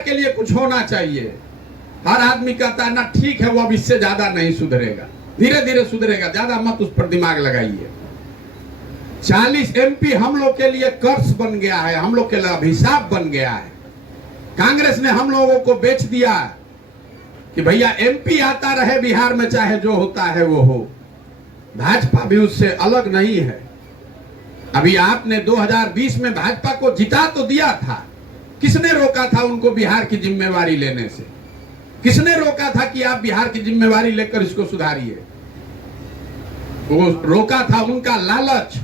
के लिए कुछ होना चाहिए। हर आदमी कहता है ना ठीक है, वो अब इससे ज्यादा नहीं सुधरेगा, धीरे धीरे सुधरेगा, ज्यादा मत उस पर दिमाग लगाइए। 40 MP हम लोग के लिए कर्ज बन गया है, हम लोग के लिए अभिशाप बन गया है। कांग्रेस ने हम लोगों को बेच दिया कि भैया MP आता रहे बिहार में, चाहे जो होता है वो हो। भाजपा भी उससे अलग नहीं है। अभी आपने 2020 में भाजपा को जिता तो दिया था, किसने रोका था उनको बिहार की जिम्मेवारी लेने से? किसने रोका था कि आप बिहार की जिम्मेवारी लेकर इसको सुधारिए? वो रोका था उनका लालच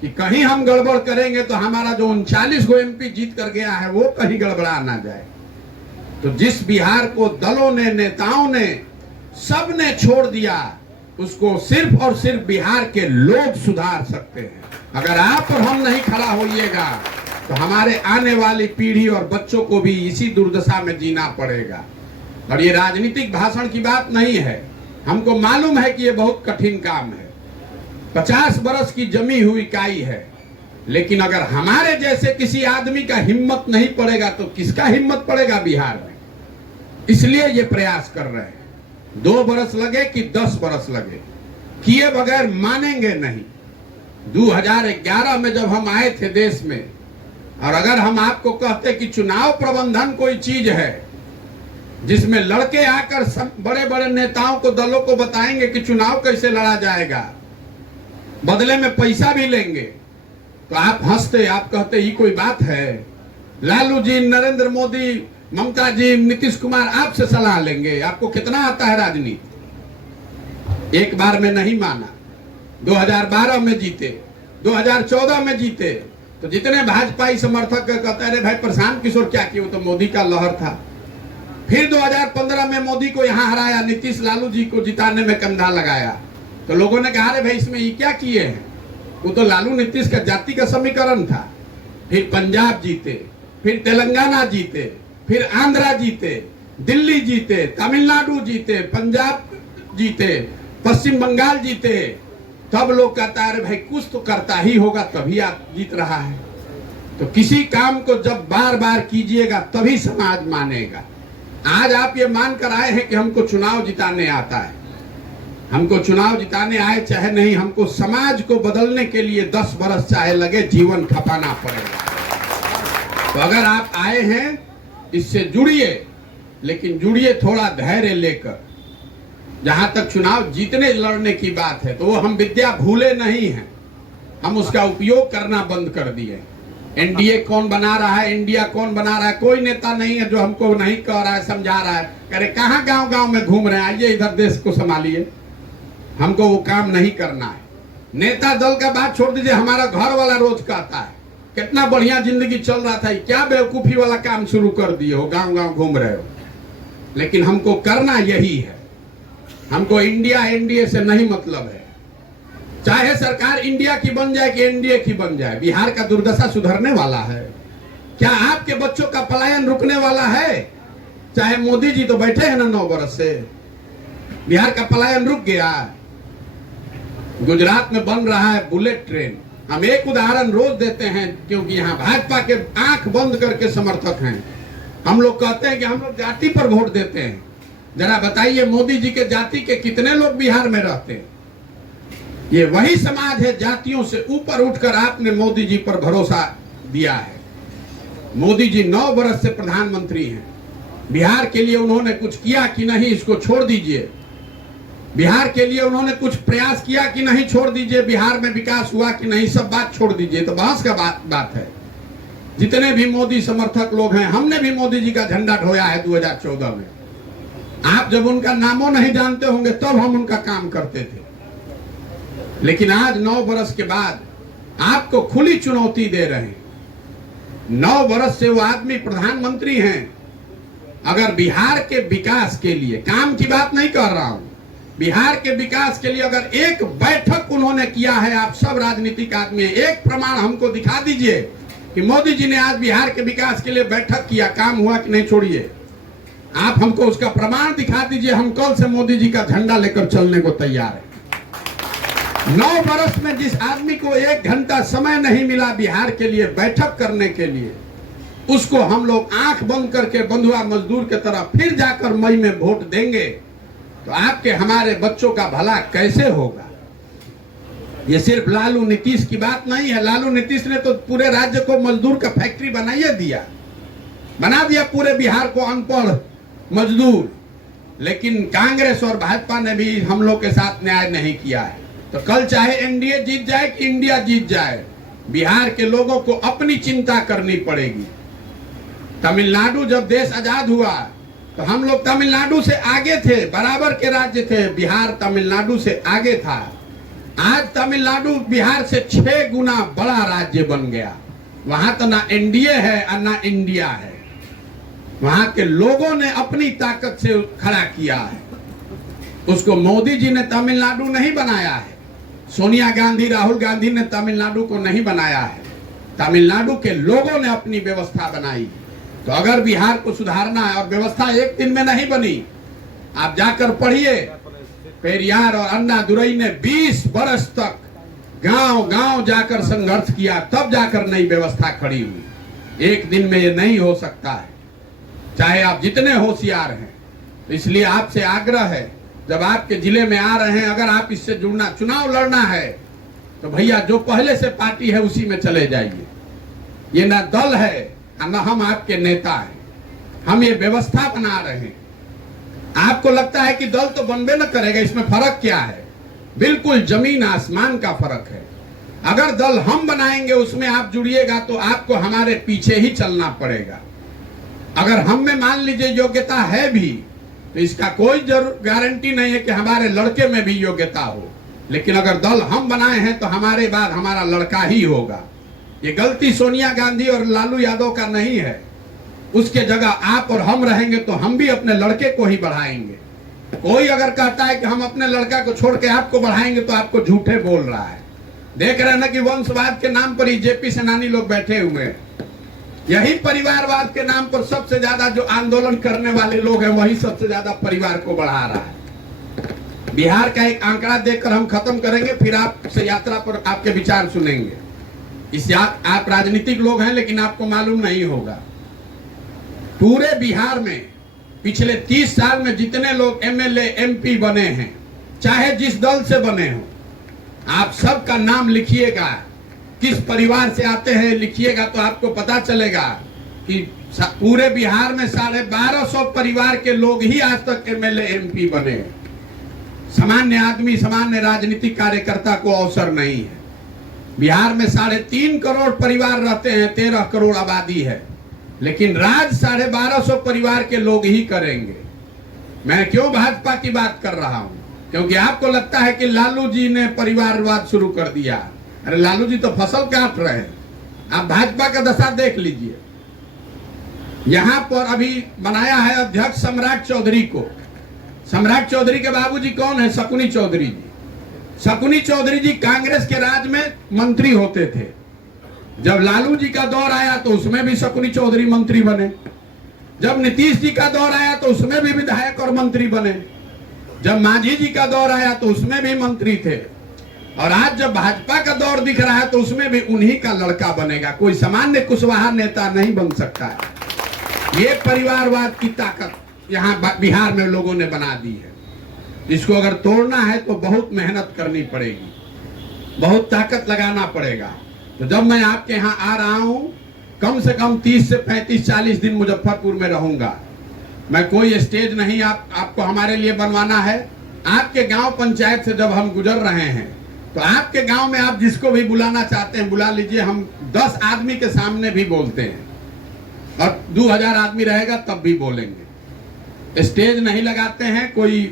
कि कहीं हम गड़बड़ करेंगे तो हमारा जो 39 गो MP जीत कर गया है वो कहीं गड़बड़ा ना जाए। तो जिस बिहार को दलों ने, नेताओं ने, सब ने छोड़ दिया, उसको सिर्फ और सिर्फ बिहार के लोग सुधार सकते हैं। अगर आप और हम नहीं खड़ा होइएगा तो हमारे आने वाली पीढ़ी और बच्चों को भी इसी दुर्दशा में जीना पड़ेगा। और ये राजनीतिक भाषण की बात नहीं है, हमको मालूम है कि ये बहुत कठिन काम है। 50 बरस की जमी हुई इकाई है, लेकिन अगर हमारे जैसे किसी आदमी का हिम्मत नहीं पड़ेगा तो किसका हिम्मत पड़ेगा बिहार में? इसलिए ये प्रयास कर रहे हैं। 2 बरस लगे कि 10 बरस लगे, किए बगैर मानेंगे नहीं। 2011 में जब हम आए थे देश में, और अगर हम आपको कहते कि चुनाव प्रबंधन कोई चीज है जिसमें लड़के आकर बड़े बड़े नेताओं को, दलों को बताएंगे कि चुनाव कैसे लड़ा जाएगा, बदले में पैसा भी लेंगे, तो आप हंसते, आप कहते ये कोई बात है? लालू जी, नरेंद्र मोदी, ममता जी, नीतीश कुमार आपसे सलाह लेंगे? आपको कितना आता है राजनीति? एक बार में नहीं माना। 2012 में जीते, 2014 में जीते, तो जितने भाजपाई समर्थक कहते हैं अरे भाई प्रशांत किशोर क्या किए, वो तो मोदी का लहर था। फिर 2015 में मोदी को यहाँ हराया, नीतीश लालू जी को जिताने में कंधा लगाया, तो लोगों ने कहा अरे भाई इसमें ये क्या किए हैं, वो तो लालू नीतीश का जाति का समीकरण था। फिर पंजाब जीते, फिर तेलंगाना जीते, फिर आंध्रा जीते, दिल्ली जीते, तमिलनाडु जीते, पंजाब जीते, पश्चिम बंगाल जीते। तब लोग कहता है अरे भाई कुछ तो करता ही होगा तभी आप जीत रहा है। तो किसी काम को जब बार बार कीजिएगा तभी समाज मानेगा। आज आप ये मानकर आए हैं कि हमको चुनाव जिताने आता है, हमको चुनाव जिताने आए चाहे नहीं, हमको समाज को बदलने के लिए 10 बरस चाहे लगे, जीवन खपाना पड़ेगा। तो अगर आप आए हैं इससे जुड़िए, लेकिन जुड़िए थोड़ा धैर्य लेकर। जहां तक चुनाव जीतने लड़ने की बात है तो वो हम विद्या भूले नहीं हैं, हम उसका उपयोग करना बंद कर दिए। NDA कौन बना रहा है, इंडिया कौन बना रहा है, कोई नेता नहीं है जो हमको नहीं कह रहा है, समझा रहा है, कह रहे कहाँ गांव गांव में घूम रहे हैं, आइए इधर देश को संभालिए। हमको वो काम नहीं करना है। नेता दल का बात छोड़ दीजिए, हमारा घर वाला रोज कहता है कितना बढ़िया जिंदगी चल रहा था, क्या बेवकूफी वाला काम शुरू कर दिए हो, गांव गांव घूम रहे हो। लेकिन हमको करना यही है, हमको इंडिया NDA से नहीं मतलब है। चाहे सरकार इंडिया की बन जाए कि NDA की बन जाए, बिहार का दुर्दशा सुधरने वाला है? क्या आपके बच्चों का पलायन रुकने वाला है? चाहे मोदी जी तो बैठे हैं ना 9 बरस से, बिहार का पलायन रुक गया। गुजरात में बन रहा है बुलेट ट्रेन। हम एक उदाहरण रोज देते हैं क्योंकि यहाँ भाजपा के आंख बंद करके समर्थक हैं। हम लोग कहते हैं कि हम लोग जाति पर वोट देते हैं। जरा बताइए मोदी जी के जाति के कितने लोग बिहार में रहते हैं? ये वही समाज है, जातियों से ऊपर उठकर आपने मोदी जी पर भरोसा दिया है। मोदी जी 9 बरस से प्रधानमंत्री हैं। बिहार के लिए उन्होंने कुछ किया कि नहीं, इसको छोड़ दीजिए। बिहार के लिए उन्होंने कुछ प्रयास किया कि नहीं, छोड़ दीजिए। बिहार में विकास हुआ कि नहीं, सब बात छोड़ दीजिए। तो बहस का बात है। जितने भी मोदी समर्थक लोग हैं, हमने भी मोदी जी का झंडा ढोया है 2014 में। आप जब उनका नामों नहीं जानते होंगे तब हम उनका काम करते थे, लेकिन आज 9 बरस के बाद आपको खुली चुनौती दे रहे हैं। 9 बरस से वो आदमी प्रधानमंत्री हैं। अगर बिहार के विकास के लिए, काम की बात नहीं कर रहा हूं, बिहार के विकास के लिए अगर एक बैठक उन्होंने किया है, आप सब राजनीतिक आदमी, एक प्रमाण हमको दिखा दीजिए कि मोदी जी ने आज बिहार के विकास के लिए बैठक किया, काम हुआ कि नहीं, छोड़िए। आप हमको उसका प्रमाण दिखा दीजिए, हम कल से मोदी जी का झंडा लेकर चलने को तैयार है। 9 बरस में जिस आदमी को 1 घंटा समय नहीं मिला बिहार के लिए बैठक करने के लिए, उसको हम लोग आंख बंद करके बंधुआ मजदूर के तरह फिर जाकर मई में वोट देंगे तो आपके हमारे बच्चों का भला कैसे होगा। ये सिर्फ लालू नीतीश की बात नहीं है। लालू नीतीश ने तो पूरे राज्य को मजदूर का फैक्ट्री बना दिया पूरे बिहार को अनपढ़ मजदूर। लेकिन कांग्रेस और भाजपा ने भी हम लोग के साथ न्याय नहीं किया है। तो कल चाहे एनडीए जीत जाए कि इंडिया जीत जाए, बिहार के लोगों को अपनी चिंता करनी पड़ेगी। तमिलनाडु जब देश आजाद हुआ तो हम लोग तमिलनाडु से आगे थे, बराबर के राज्य थे। बिहार तमिलनाडु से आगे था। आज तमिलनाडु बिहार से 6 गुना बड़ा राज्य बन गया। वहां तो ना एनडीए है और ना इंडिया है। वहां के लोगों ने अपनी ताकत से खड़ा किया है। उसको मोदी जी ने तमिलनाडु नहीं बनाया है, सोनिया गांधी राहुल गांधी ने तमिलनाडु को नहीं बनाया है। तमिलनाडु के लोगों ने अपनी व्यवस्था बनाई। तो अगर बिहार को सुधारना है, और व्यवस्था एक दिन में नहीं बनी, आप जाकर पढ़िए। पेरियार और अन्ना दुरई ने 20 बरस तक गांव-गांव जाकर संघर्ष किया, तब जाकर नई व्यवस्था खड़ी हुई। एक दिन में ये नहीं हो सकता है, चाहे आप जितने होशियार हैं। तो इसलिए आपसे आग्रह है, जब आपके जिले में आ रहे हैं, अगर आप इससे जुड़ना, चुनाव लड़ना है तो भैया जो पहले से पार्टी है उसी में चले जाइए। ये ना दल है न हम आपके नेता हैं, हम ये व्यवस्था बना रहे हैं। आपको लगता है कि दल तो बनबे न करेगा, इसमें फर्क क्या है? बिल्कुल जमीन आसमान का फर्क है। अगर दल हम बनाएंगे उसमें आप जुड़िएगा तो आपको हमारे पीछे ही चलना पड़ेगा। अगर हम में मान लीजिए योग्यता है भी तो इसका कोई गारंटी नहीं है कि हमारे लड़के में भी योग्यता हो। लेकिन अगर दल हम बनाए हैं तो हमारे बाद हमारा लड़का ही होगा। ये गलती सोनिया गांधी और लालू यादव का नहीं है। उसके जगह आप और हम रहेंगे तो हम भी अपने लड़के को ही बढ़ाएंगे। कोई अगर कहता है कि हम अपने लड़का को छोड़ के आपको बढ़ाएंगे तो आपको झूठे बोल रहा है। देख रहे हैं ना कि वंशवाद के नाम पर ही जेपी सेनानी लोग बैठे हुए हैं। यही परिवारवाद के नाम पर सबसे ज्यादा जो आंदोलन करने वाले लोग हैं, वही सबसे ज्यादा परिवार को बढ़ा रहा है। बिहार का एक आंकड़ा देखकर हम खत्म करेंगे, फिर आपसे यात्रा पर आपके विचार सुनेंगे। आप राजनीतिक लोग हैं लेकिन आपको मालूम नहीं होगा, पूरे बिहार में पिछले 30 साल में जितने लोग एमएलए एमपी बने हैं, चाहे जिस दल से बने हो, आप सबका नाम लिखिएगा, किस परिवार से आते हैं लिखिएगा, तो आपको पता चलेगा कि पूरे बिहार में 1250 परिवार के लोग ही आज तक एमएलए एमपी बने। सामान्य आदमी, सामान्य राजनीतिक कार्यकर्ता को अवसर नहीं है। बिहार में 3.5 करोड़ परिवार रहते हैं, 13 करोड़ आबादी है, लेकिन राज 1250 परिवार के लोग ही करेंगे। मैं क्यों भाजपा की बात कर रहा हूं? क्योंकि आपको लगता है कि लालू जी ने परिवारवाद शुरू कर दिया। अरे लालू जी तो फसल काट रहे हैं। आप भाजपा का दशा देख लीजिए। यहां पर अभी बनाया है अध्यक्ष सम्राट चौधरी को। सम्राट चौधरी के बाबूजी कौन है? शकुनी चौधरी जी। शकुनी चौधरी जी कांग्रेस के राज में मंत्री होते थे। जब लालू जी का दौर आया तो उसमें भी शकुनी चौधरी मंत्री बने। जब नीतीश जी का दौर आया तो उसमें भी विधायक और मंत्री बने। जब मांझी जी का दौर आया तो उसमें भी मंत्री थे। और आज जब भाजपा का दौर दिख रहा है तो उसमें भी उन्हीं का लड़का बनेगा। कोई सामान्य कुशवाहा नेता नहीं बन सकता है। ये परिवारवाद की ताकत यहाँ बिहार में लोगों ने बना दी है। इसको अगर तोड़ना है तो बहुत मेहनत करनी पड़ेगी, बहुत ताकत लगाना पड़ेगा। तो जब मैं आपके यहाँ आ रहा हूँ, कम से कम 30 से 35-40 दिन मुजफ्फरपुर में रहूंगा। मैं कोई स्टेज नहीं आपको हमारे लिए बनवाना है। आपके गांव पंचायत से जब हम गुजर रहे हैं तो आपके गांव में आप जिसको भी बुलाना चाहते हैं बुला लीजिए। हम 10 आदमी के सामने भी बोलते हैं और 2000 आदमी रहेगा तब भी बोलेंगे। स्टेज नहीं लगाते हैं, कोई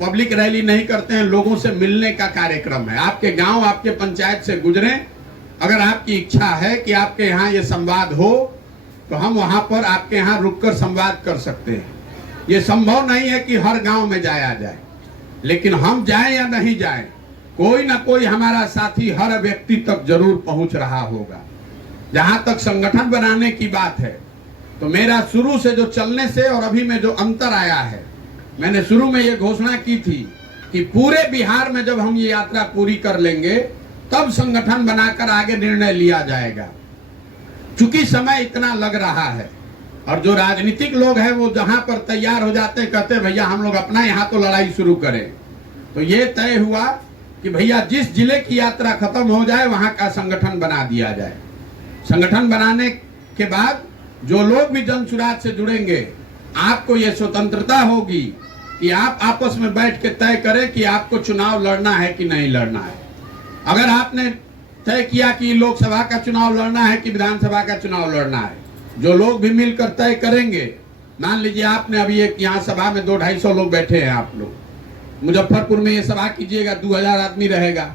पब्लिक रैली नहीं करते हैं, लोगों से मिलने का कार्यक्रम है। आपके गांव, आपके पंचायत से गुजरें, अगर आपकी इच्छा है कि आपके यहाँ ये संवाद हो तो हम वहां पर आपके यहाँ रुककर संवाद कर सकते हैं। ये संभव नहीं है कि हर गांव में जाया जाए, लेकिन हम जाएं या नहीं जाएं, कोई ना कोई हमारा साथी हर व्यक्ति तक जरूर पहुंच रहा होगा। जहां तक संगठन बनाने की बात है तो मेरा शुरू से जो चलने से और अभी में जो अंतर आया है, मैंने शुरू में ये घोषणा की थी कि पूरे बिहार में जब हम ये यात्रा पूरी कर लेंगे तब संगठन बनाकर आगे निर्णय लिया जाएगा। चूंकि समय इतना लग रहा है और जो राजनीतिक लोग हैं वो जहां पर तैयार हो जाते हैं, कहते हैं भैया हम लोग अपना यहाँ तो लड़ाई शुरू करें। तो ये तय हुआ कि भैया जिस जिले की यात्रा खत्म हो जाए वहां का संगठन बना दिया जाए। संगठन बनाने के बाद जो लोग भी जन सुराज से जुड़ेंगे, आपको ये स्वतंत्रता होगी कि आप आपस में बैठ के तय करें कि आपको चुनाव लड़ना है कि नहीं लड़ना है। अगर आपने तय किया कि लोकसभा का चुनाव लड़ना है कि विधानसभा का चुनाव लड़ना है, जो लोग भी मिलकर तय करेंगे। मान लीजिए आपने अभी एक यहाँ सभा में 200-250 लोग बैठे हैं, आप लोग मुजफ्फरपुर में ये सभा कीजिएगा, 2000 आदमी रहेगा।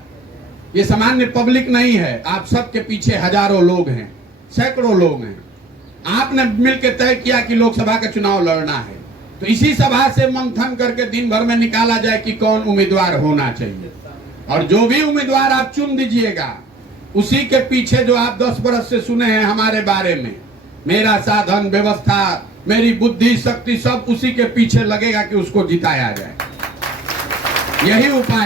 ये सामान्य पब्लिक नहीं है, आप सबके पीछे हजारों लोग हैं, सैकड़ों लोग हैं। आपने मिलकर तय किया कि लोकसभा का चुनाव लड़ना है, तो इसी सभा से मंथन करके दिन भर में निकाला जाए कि कौन उम्मीदवार होना चाहिए, और जो भी उम्मीदवार आप चुन दीजिएगा उसी के पीछे जो आप 10 बरस से सुने हैं हमारे बारे में, मेरा साधन व्यवस्था, मेरी बुद्धि शक्ति, सब उसी के पीछे लगेगा कि उसको जिताया जाए। यही उपाय